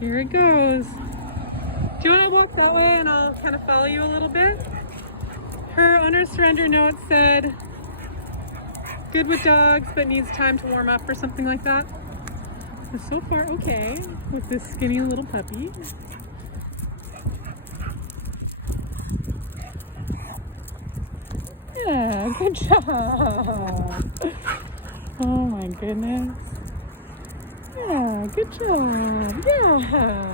Here it goes. Do you want to walk that way and I'll kind of follow you a little bit? Her owner's surrender note said, good with dogs, but needs time to warm up or something like that. So far, okay, with this skinny little puppy. Yeah, good job. Oh my goodness. Yeah, good job. Yeah.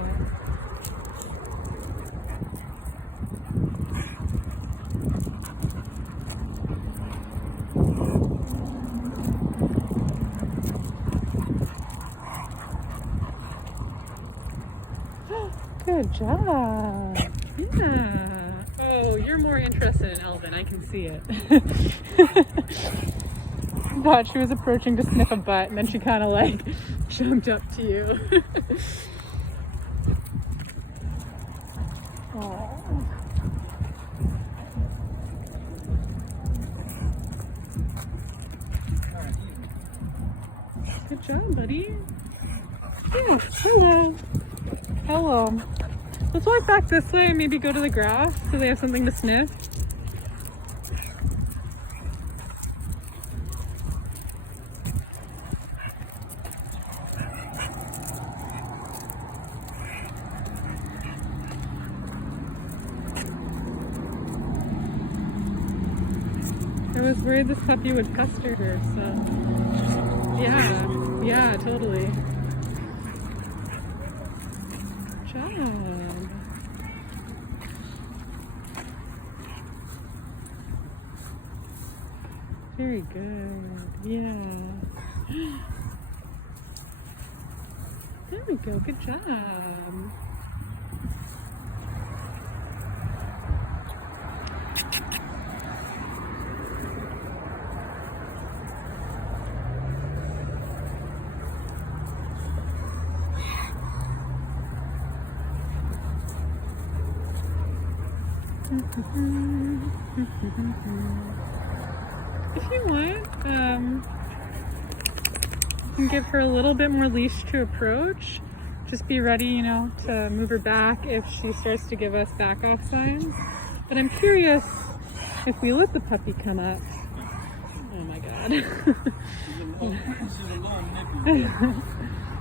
Good job. Yeah. Oh, you're more interested in Elvin. I can see it. Thought she was approaching to sniff a butt, and then she kind of like jumped up to you. Oh. Good job, buddy. Yeah. Hello. Hello. Let's walk back this way and maybe go to the grass so they have something to sniff. I was worried this puppy would pester her, so yeah, totally. Good job. Very good. Yeah. There we go. Good job. If you want, you can give her a little bit more leash to approach. Just be ready, you know, to move her back if she starts to give us back off signs. But I'm curious if we let the puppy come up. Oh my god.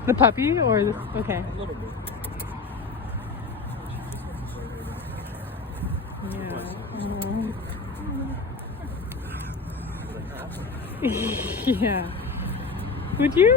The puppy or the, okay. Yeah. Yeah. Would you?